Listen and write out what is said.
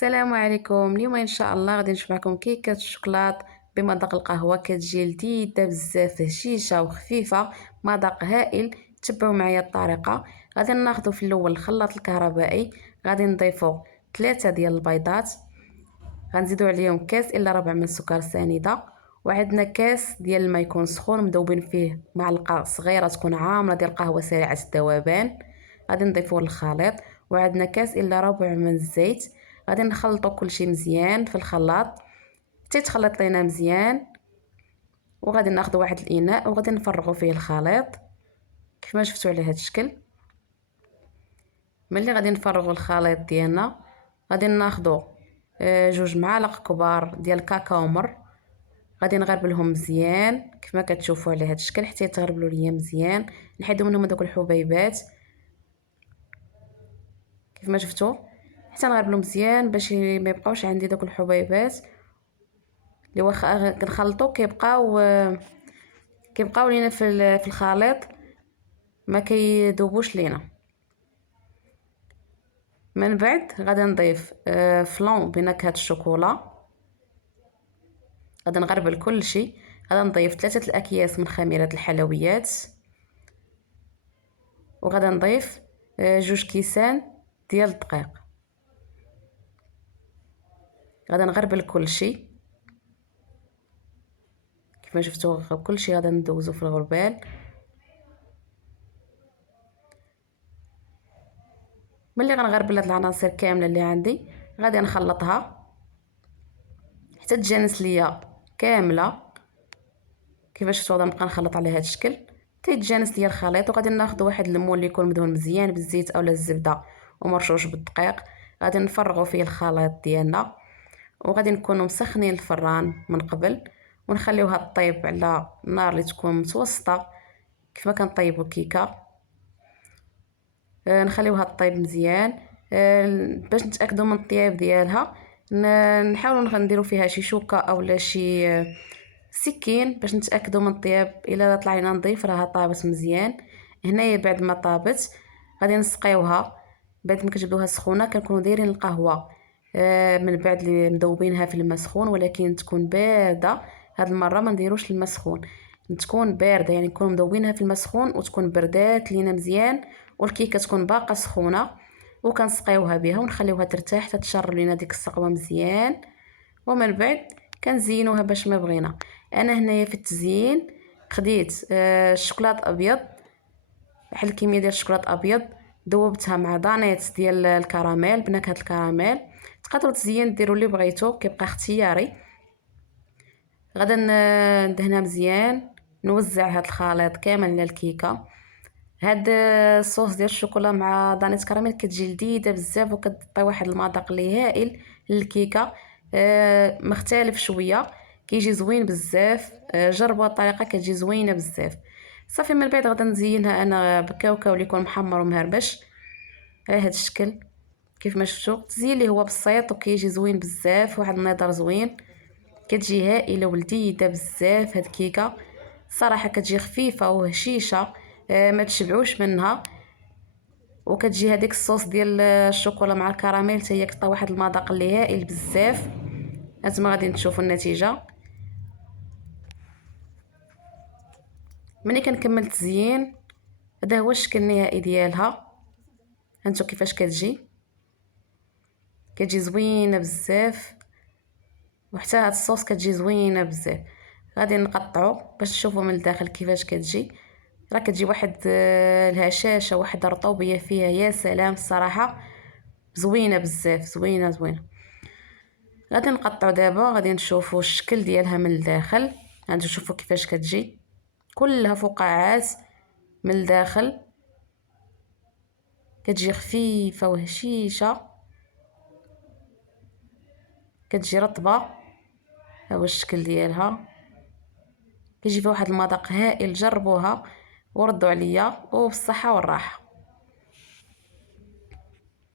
السلام عليكم. اليوم ان شاء الله غادي نشرح لكم كيكه الشوكولات بمذاق القهوه. كتجي لذيذه بزاف، هشيشه وخفيفه، مذاق هائل. تبعوا معايا الطريقه. غادي ناخذ في الاول الخلاط الكهربائي، غادي نضيفوا 3 ديال البيضات، غنزيدوا عليهم كاس الا ربع من السكر سنيده، وعندنا كاس ديال الماء يكون سخون مذوبين فيه معلقه صغيره تكون عامره ديال القهوه سريعه الذوبان، غادي نضيفوا للخليط. وعندنا كاس الا ربع من الزيت. غادي نخلطوا كلشي مزيان في الخلاط حتى يتخلط لينا مزيان. وغادي ناخذ واحد الاناء وغادي نفرغوا فيه الخليط كيف ما شفتوا على هذا الشكل. ملي غادي نفرغوا الخليط ديالنا غادي ناخذوا 2 معالق كبار ديال الكاكاو مر، غادي نغربلهم مزيان كيف ما كتشوفوا على هذا الشكل حتى يتغربلوا ليا مزيان. نحيدوا منهم هذوك الحبيبات كيف ما شفتوا حتى نغربلو مزيان باش ما يبقاوش عندي دوك الحبيبات اللي واخا كنخلطو كيبقاو لينا في الخليط ما كيذوبوش لينا. من بعد غادي نضيف فلون بنكهه الشوكولا، غادي نغربل كلشي. غادي نضيف 3 الاكياس من خميره الحلويات، وغادي نضيف 2 كيسان ديال الدقيق. غادي نغربل كلشي كيف ما شفتوا، كلشي غادي ندوزو في الغربال. ملي غنغربل هاد العناصر كامله اللي عندي غادي نخلطها حتى تجانس ليا كامله كيفاش شفتوا. غادي نبقى نخلط على هذا الشكل حتى يتجانس ليا الخليط. وغادي ناخذ واحد المول اللي يكون مدهون مزيان بالزيت اولا الزبده ومرشوش بالدقيق، غادي نفرغوا فيه الخليط ديالنا، وغادي نكونوا مسخنين الفران من قبل ونخليوها طيب على النار اللي تكون متوسطه كيف ما كنطيبوا الكيكه. نخليوها طيب مزيان باش نتاكدوا من الطياب ديالها. نحاولوا نديروا فيها شي شوكه اولا شي سكين باش نتاكدوا من الطياب. الا طلع لنا نظيف راها طابت مزيان. هنايا بعد ما طابت غادي نسقيوها. بعد ما كتجبدوها سخونه كنكونوا دايرين القهوه من بعد اللي مذوبينها في الماء سخون، ولكن تكون بارده. هاد المره ما نديروش الماء سخون، تكون بارده يعني نكونوا مذوبينها في الماء سخون وتكون بردات لينا مزيان والكيكه تكون باقه سخونه. وكنسقيوها بها ونخليوها ترتاح حتى تشرب لينا ديك السقوه مزيان. ومن بعد كنزينوها باش ما بغينا. انا هنايا في التزيين خديت الشوكولات ابيض، واحد الكميه ديال الشوكولات ابيض ذوبتها مع دانيت ديال الكراميل بنكهه الكراميل. تقدروا تزين ديروا اللي بغيتو كيبقى اختياري. غادا ندهنها مزيان، نوزع هاد الخليط كامل على الكيكه. هاد الصوص ديال الشوكولا مع دانيت كراميل كتجي لذيذه بزاف وكتعطي واحد المذاق اللي هائل للكيكه. مختلف شويه، كيجي زوين بزاف. جربوا الطريقه كتجي زوينه بزاف. صافي من بعد غادا نزينها انا بكاوكاو اللي يكون محمر ومهربش على هذا الشكل كيف ما شفتوا. التزيين اللي هو بسيط وكيجي زوين بزاف، واحد النظر زوين، كتجي هائله ولذيذه بزاف. هاد الكيكه صراحه كتجي خفيفه وهشيشه ما تشبعوش منها. وكتجي هذيك الصوص ديال الشوكولا مع الكراميل حتى هي كتعطي واحد المذاق اللي هائل بزاف. هانتوما غادي تشوفوا النتيجه. ملي كنكمل التزيين هذا هو الشكل النهائي ديالها. هانتو كيفاش كتجي زوينه بزاف، وحتى هاد الصوص كتجي زوينه بزاف. غادي نقطعو باش تشوفوا من الداخل كيفاش كتجي. راه كتجي واحد الهشاشه واحد الرطوبيه فيها يا سلام، الصراحه زوينه بزاف، زوينه. غادي نقطعو دابا، غادي نشوفوا الشكل ديالها من الداخل. هانتو شوفوا كيفاش كتجي كلها فقاعات من الداخل، كتجي خفيفه وهشيشه، كتجي رطبه. ها هو الشكل ديالها، كيجي فيها واحد المذاق هائل. جربوها وردوا عليا وبالصحه والراحه.